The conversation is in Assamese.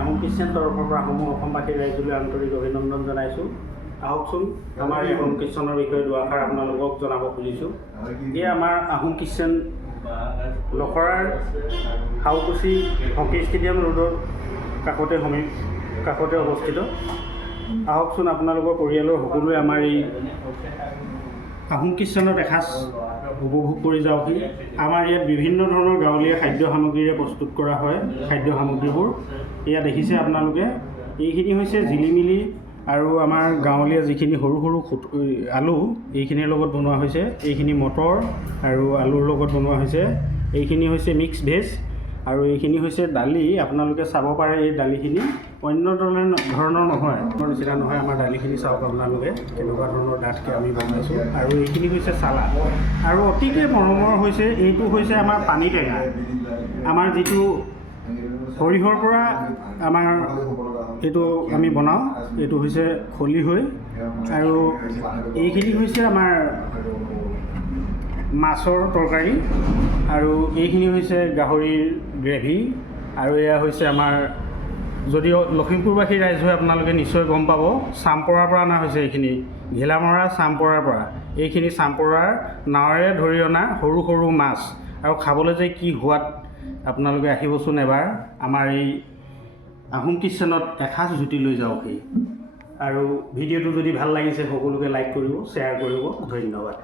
আহোম কিটচেন তৰফৰ পৰা সমূহ অসমবাসী ৰাইজলৈ আন্তৰিক অভিনন্দন জনাইছোঁ। আহকচোন আমাৰ এই আহোম কিটচেনৰ বিষয়ে দুআষাৰ আপোনালোকক জনাব খুজিছোঁ। এয়া আমাৰ আহোম কিটচেন লখৰাৰ হাউকুচি হকী ষ্টেডিয়াম ৰোডৰ কাষতে অৱস্থিত। আহকচোন আপোনালোকৰ পৰিয়ালৰ সকলোৱে আমাৰ এই আহোম কিটচেনত এসাঁজ উপভোগ কৰি যাওকহি। আমাৰ ইয়াত বিভিন্ন ধৰণৰ গাঁৱলীয়া খাদ্য সামগ্ৰীৰে প্ৰস্তুত কৰা হয়। খাদ্য সামগ্ৰীবোৰ এয়া দেখিছে আপোনালোকে, এইখিনি হৈছে জিলিমিলি আৰু আমাৰ গাঁৱলীয়া যিখিনি সৰু সৰু আলু, এইখিনিৰ লগত বনোৱা হৈছে। এইখিনি মটৰ আৰু আলুৰ লগত বনোৱা হৈছে। এইখিনি হৈছে মিক্স ভেজ আৰু এইখিনি হৈছে দালি। আপোনালোকে চাব পাৰে এই দালিখিনি অন্য ধৰণৰ নহয়, নিচিনা নহয়। আমাৰ দালিখিনি চাওক আপোনালোকে কেনেকুৱা ধৰণৰ ডাঠকৈ আমি বনাইছোঁ। আৰু এইখিনি হৈছে চালাড আৰু অতিকে মৰমৰ হৈছে এইটো হৈছে আমাৰ পানী টেঙা। আমাৰ যিটো সৰিয়হৰ পৰা আমাৰ এইটো আমি বনাওঁ, এইটো হৈছে খলিহৈ। আৰু এইখিনি হৈছে আমাৰ মাছৰ তৰকাৰী আৰু এইখিনি হৈছে গাহৰিৰ গ্ৰেভি। আৰু এয়া হৈছে আমাৰ, যদিও লখিমপুৰবাসী ৰাইজ হৈ আপোনালোকে নিশ্চয় গম পাব, চামপৰাৰ পৰা অনা হৈছে। এইখিনি ঘিলামৰা চামপৰাৰ পৰা, এইখিনি চামপৰাৰ নাৱেৰে ধৰি অনা সৰু সৰু মাছ। আৰু খাবলৈ যে কি সোৱাদ, আপোনালোকে আহিবচোন এবাৰ আমাৰ এই আহোম কিটচেনত এসাঁজ জুতি লৈ যাওকহি। আৰু ভিডিঅ'টো যদি ভাল লাগিছে সকলোকে লাইক কৰিব, শ্বেয়াৰ কৰিব। ধন্যবাদ।